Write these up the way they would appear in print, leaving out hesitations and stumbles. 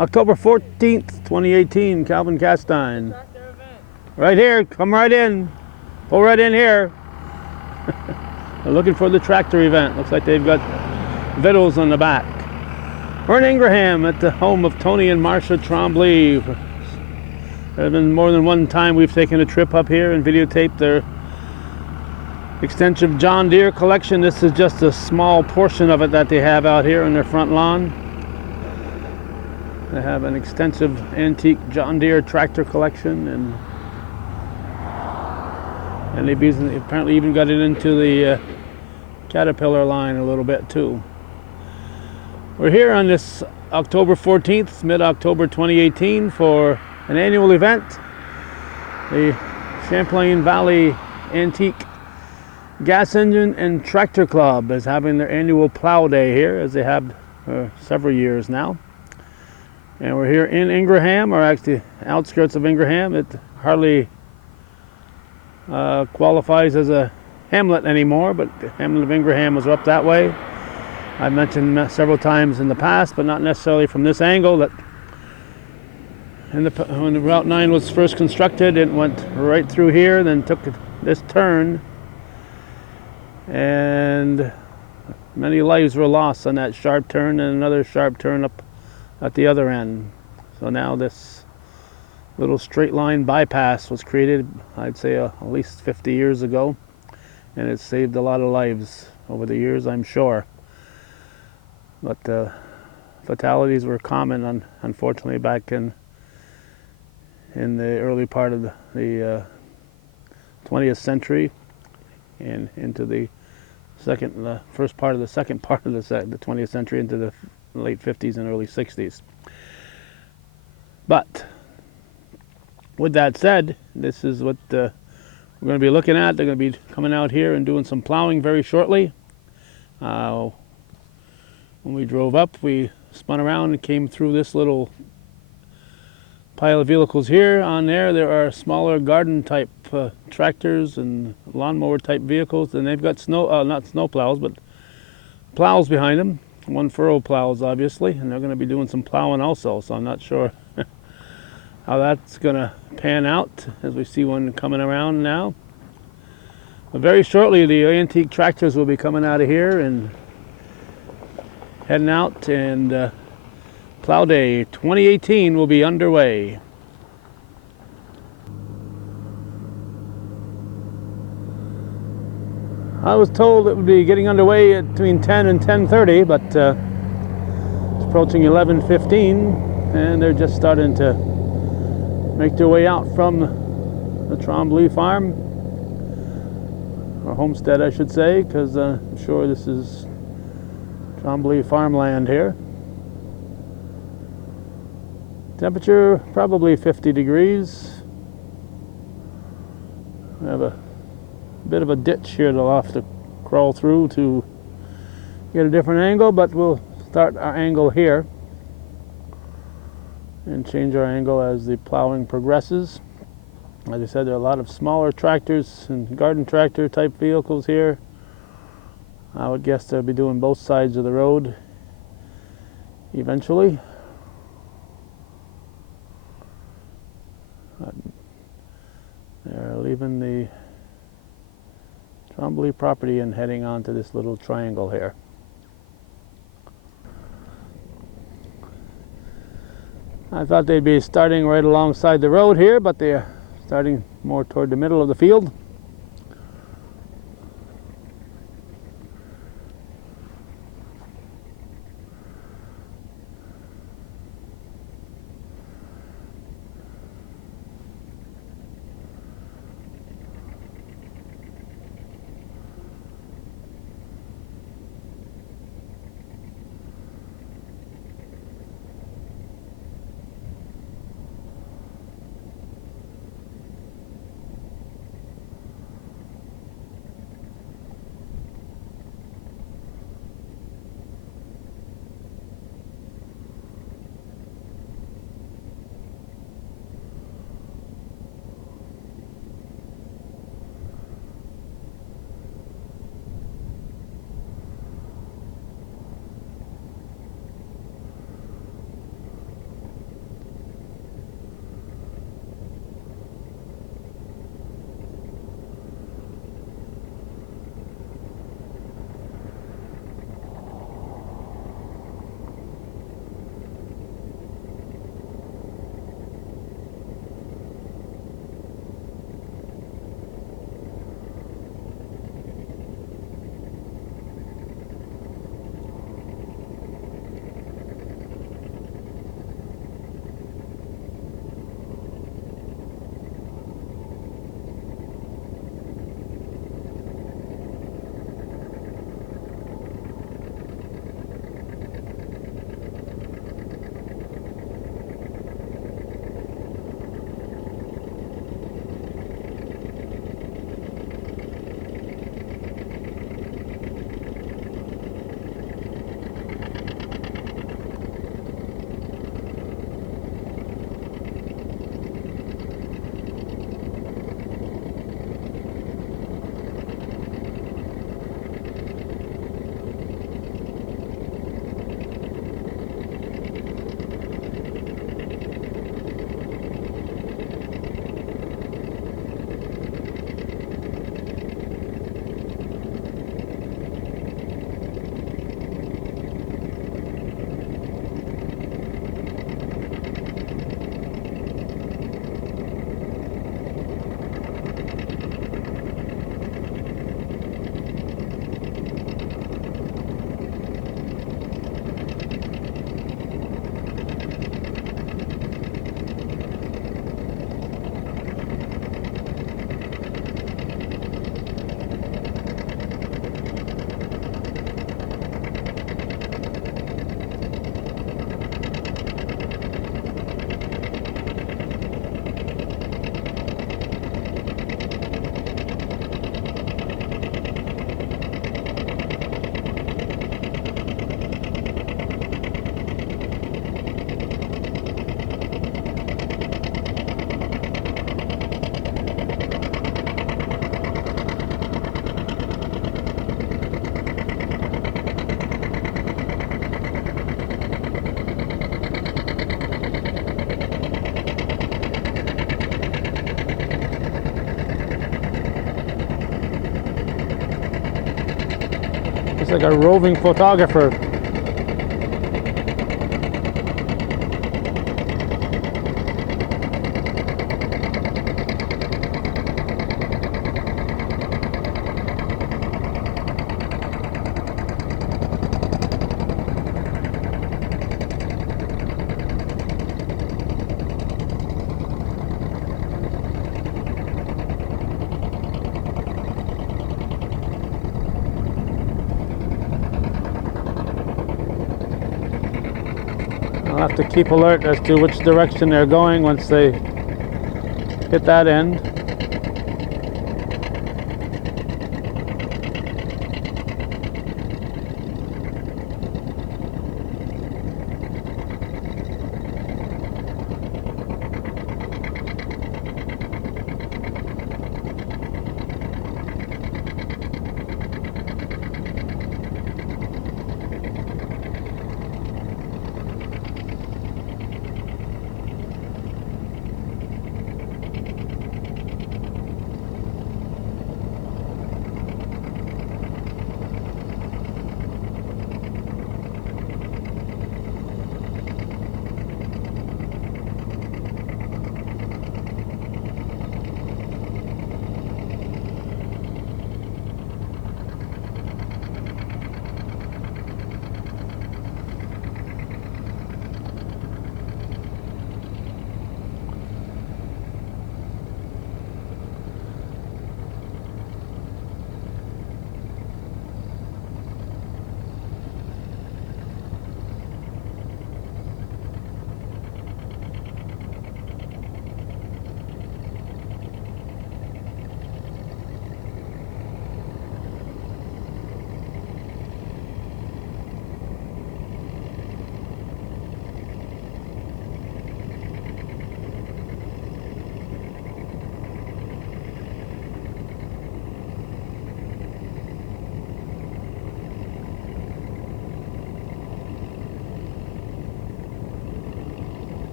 October 14th, 2018, Calvin Castine. Right here, come right in. Pull right in here. They're looking for the tractor event. Looks like they've got victuals on the back. We're in Ingraham at the home of Tony and Marcia Trombly. There have been more than one time we've taken a trip up here and videotaped their extensive John Deere collection. This is just a small portion of it that they have out here in their front lawn. They have an extensive antique John Deere tractor collection, and they've apparently even got it into the Caterpillar line a little bit too. We're here on this October 14th, mid-October 2018, for an annual event. The Champlain Valley Antique Gas Engine and Tractor Club is having their annual plow day here, as they have for several years now. And we're here in Ingraham, or actually outskirts of Ingraham. It hardly qualifies as a hamlet anymore, but the hamlet of Ingraham was up that way. I've mentioned several times in the past, but not necessarily from this angle, that when the Route 9 was first constructed, it went right through here, then took this turn, and many lives were lost on that sharp turn, and another sharp turn up at the other end. So now this little straight line bypass was created, I'd say at least 50 years ago, and it saved a lot of lives over the years, I'm sure. But fatalities were common, unfortunately, back in the early part of the 20th century and into the first part of the second part of the 20th century, into the late 50s and early 60s. But with that said, this is what we're going to be looking at. They're going to be coming out here and doing some plowing very shortly. When we drove up, we spun around and came through this little pile of vehicles here. On there are smaller garden type tractors and lawnmower type vehicles, and they've got not snow plows, but plows behind them. One furrow plows, obviously, and they're going to be doing some plowing also, so I'm not sure how that's going to pan out as we see one coming around now. But very shortly, the antique tractors will be coming out of here and heading out, and Plow Day 2018 will be underway. I was told it would be getting underway at between 10 and 10:30, but it's approaching 11:15, and they're just starting to make their way out from the Trombly farm, or homestead, I should say, because I'm sure this is Trombly farmland here. Temperature probably 50 degrees. We have a bit of a ditch here that I'll have to crawl through to get a different angle, but we'll start our angle here and change our angle as the plowing progresses. As I said, there are a lot of smaller tractors and garden tractor type vehicles here. I would guess they'll be doing both sides of the road eventually. They're leaving the Trombly property and heading on to this little triangle here. I thought they'd be starting right alongside the road here, but they're starting more toward the middle of the field. It's like a roving photographer. I'll have to keep alert as to which direction they're going once they hit that end.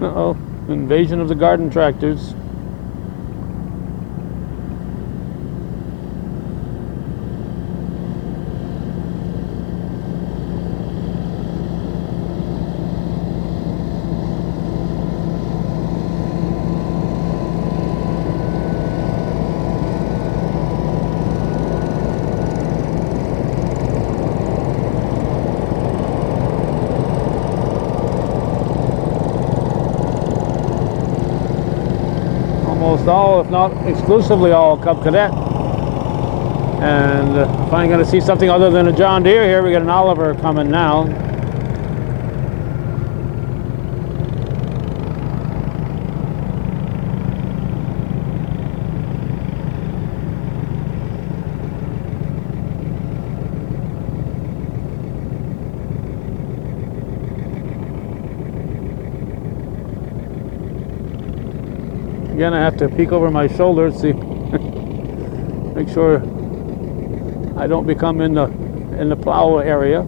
Uh-oh, invasion of the garden tractors. Almost all, if not exclusively all, Cub Cadet. And if I'm going to see something other than a John Deere here, we got an Oliver coming now. Again, I have to peek over my shoulder to see, make sure I don't become in the plow area.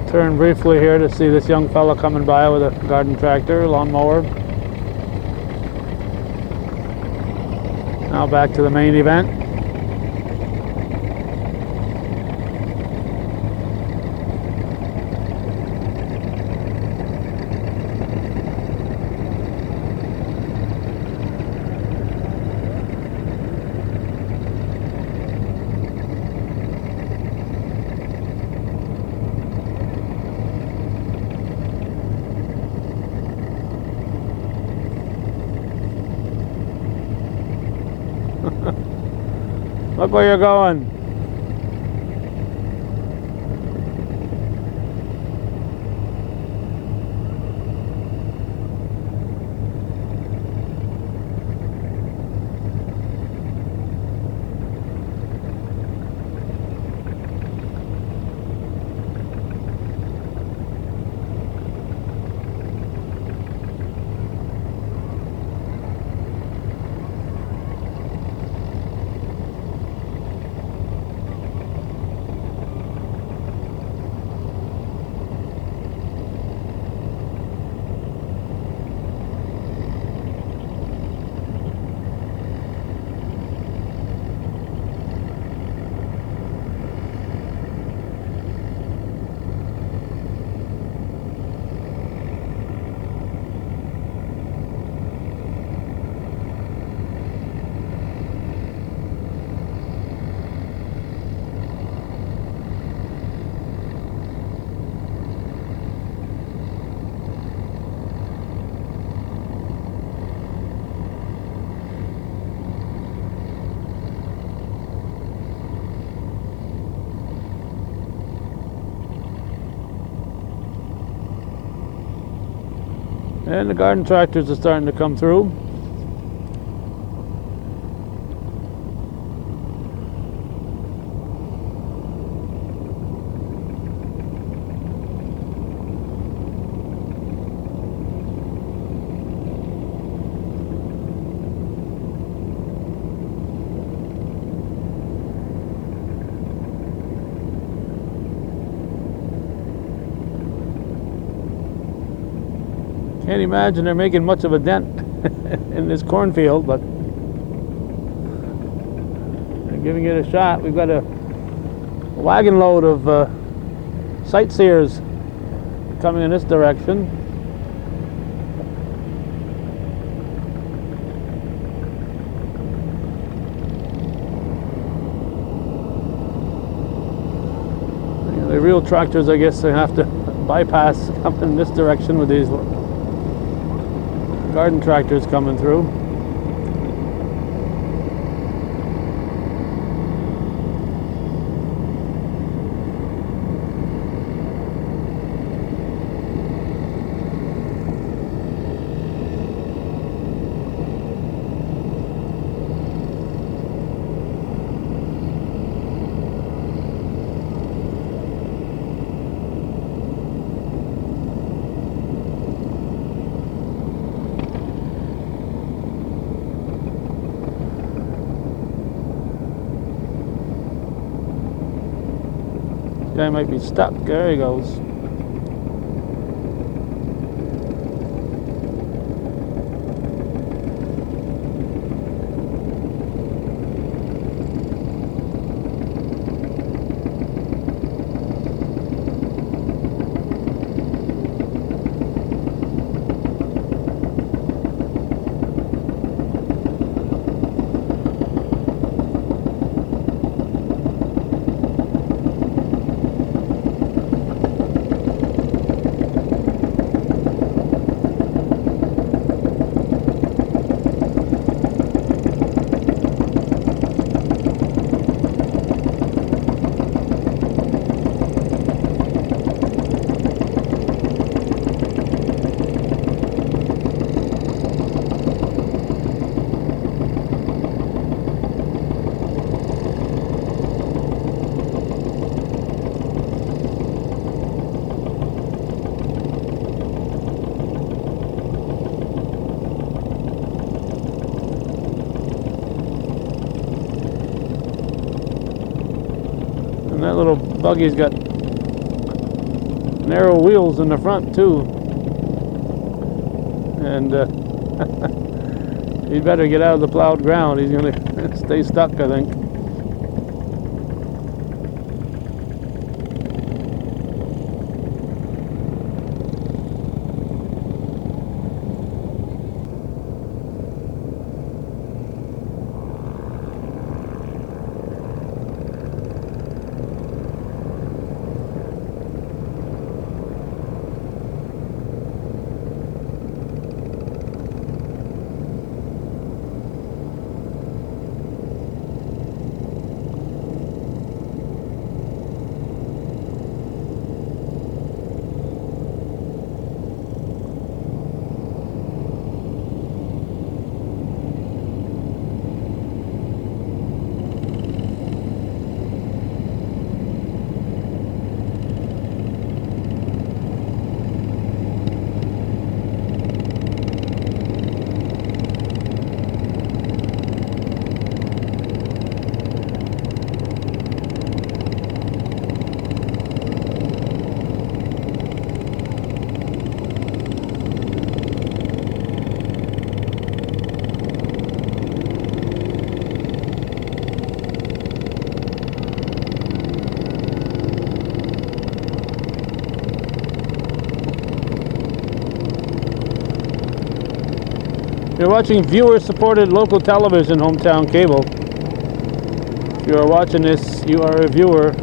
We'll turn briefly here to see this young fella coming by with a garden tractor, lawnmower. Now back to the main event. Look where you're going. And the garden tractors are starting to come through. Can't imagine they're making much of a dent in this cornfield, but they're giving it a shot. We've got a wagon load of sightseers coming in this direction. The real tractors, I guess, they have to bypass coming in this direction with these garden tractors coming through. Guy might be stuck. There he goes. And that little buggy's got narrow wheels in the front too, and he'd better get out of the plowed ground. He's going to stay stuck, I think. You're watching viewer-supported local television, Hometown Cable. If you are watching this, you are a viewer,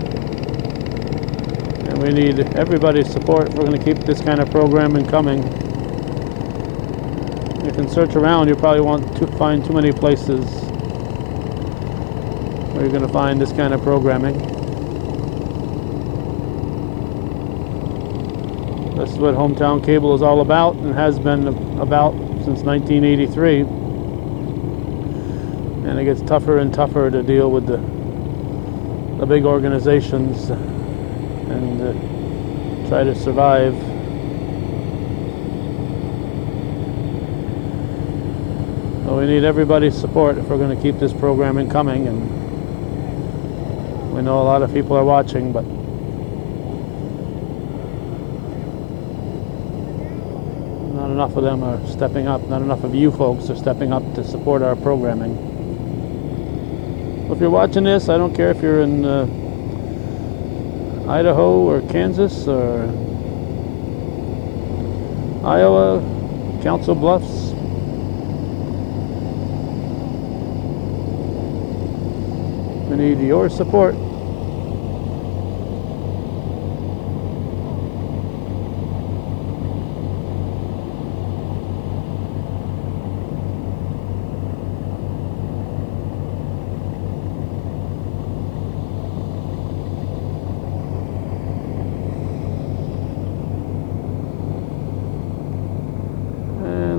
and we need everybody's support if we're going to keep this kind of programming coming. You can search around, you probably won't find too many places where you're going to find this kind of programming. This is what Hometown Cable is all about, and has been about since 1983, and it gets tougher and tougher to deal with the big organizations and try to survive. So we need everybody's support if we're going to keep this programming coming, and we know a lot of people are watching, but not enough of them are stepping up. Not enough of you folks are stepping up to support our programming. If you're watching this, I don't care if you're in Idaho or Kansas or Iowa, Council Bluffs. We need your support.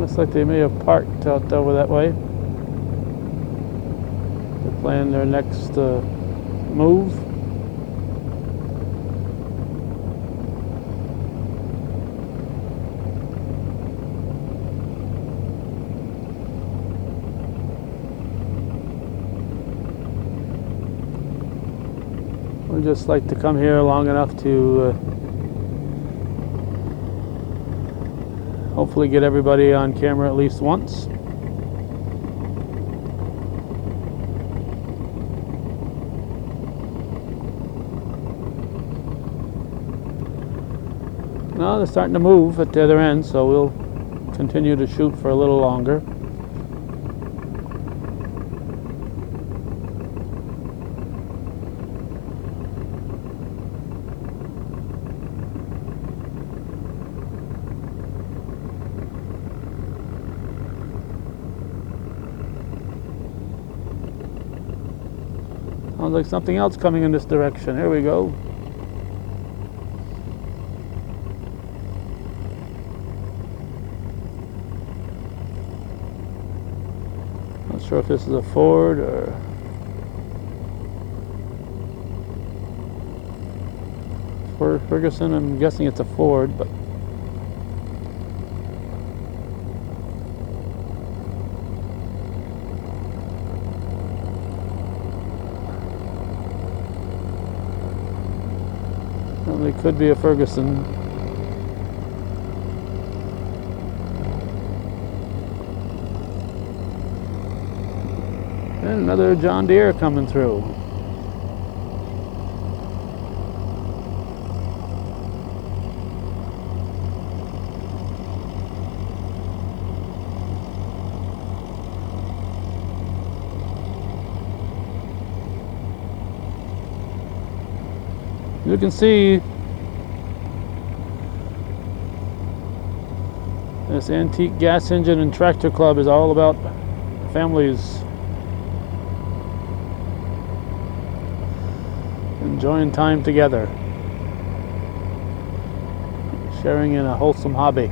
Looks like they may have parked out over that way. They're planning their next move. We'd just like to come here long enough to hopefully get everybody on camera at least once. No, they're starting to move at the other end, so we'll continue to shoot for a little longer. Sounds like something else coming in this direction. Here we go. Not sure if this is a Ford or Ferguson. I'm guessing it's a Ford, but it could be a Ferguson. And another John Deere coming through. You can see this antique gas engine and tractor club is all about families enjoying time together, sharing in a wholesome hobby.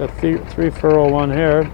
A three furrow one here.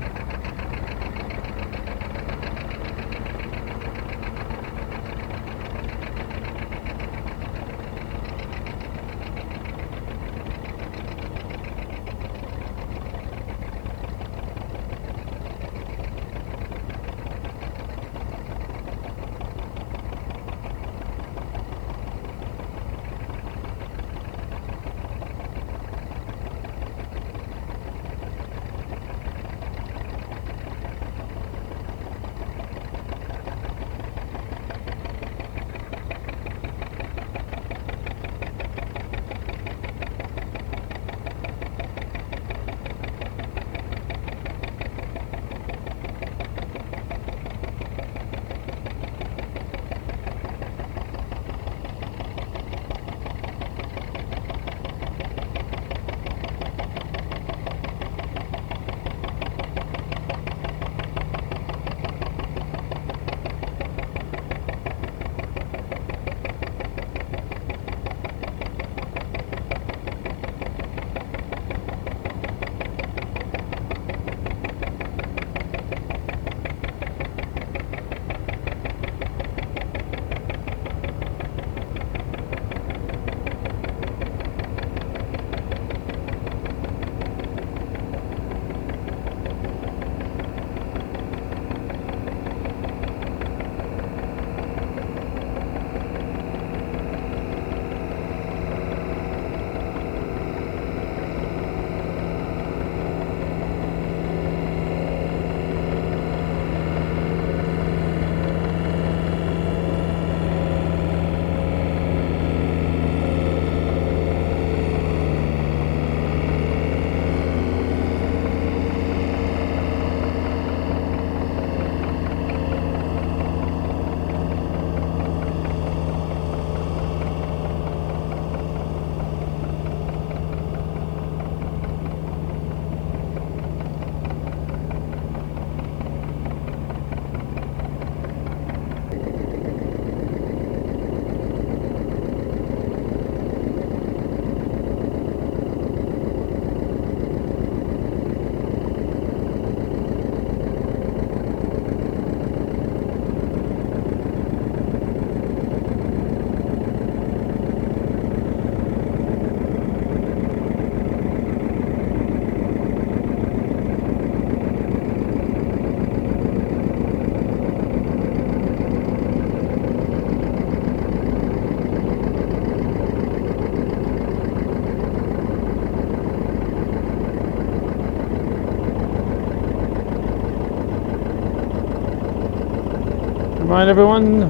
remind everyone,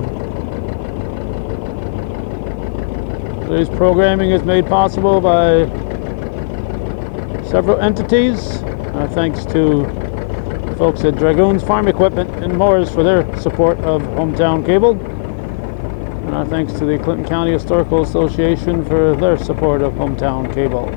today's programming is made possible by several entities. Our thanks to the folks at Dragoons Farm Equipment and Moors for their support of Hometown Cable. And our thanks to the Clinton County Historical Association for their support of Hometown Cable.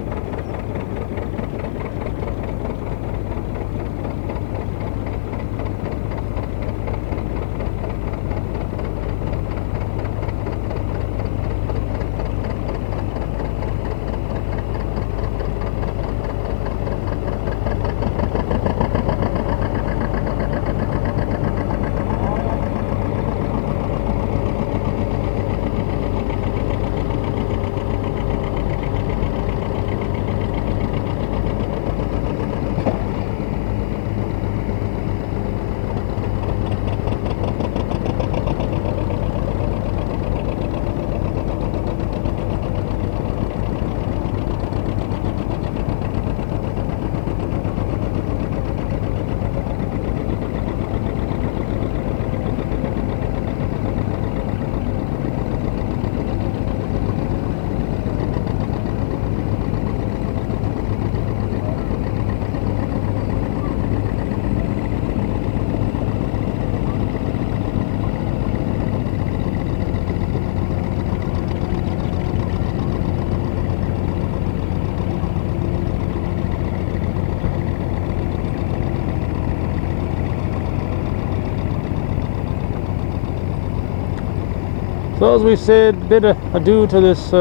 So as we said, bid adieu to this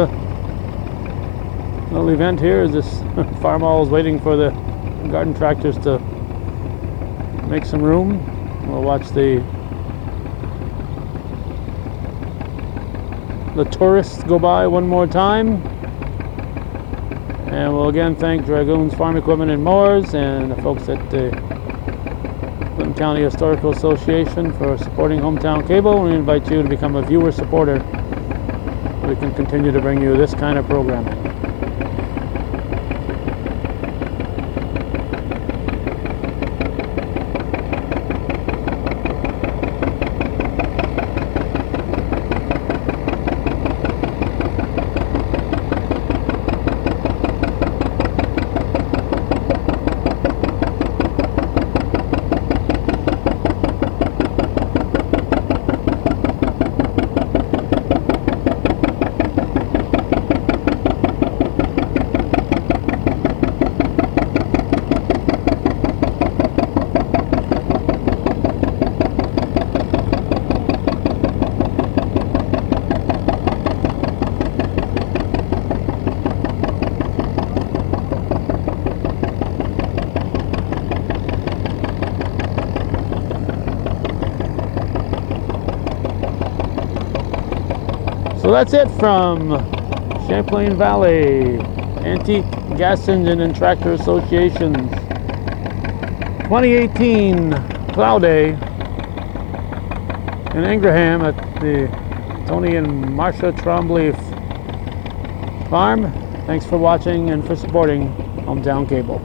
little event here, as this farm hall is waiting for the garden tractors to make some room. We'll watch the tourists go by one more time. And we'll again thank Dragoons Farm Equipment and Moors and the folks at the Clinton County Historical Association for supporting Hometown Cable. We invite you to become a viewer supporter so we can continue to bring you this kind of programming. So that's it from Champlain Valley Antique Gas Engine and Tractor Association's 2018 Plow Day in Ingraham at the Tony and Marsha Trombly farm. Thanks for watching and for supporting Hometown Cable.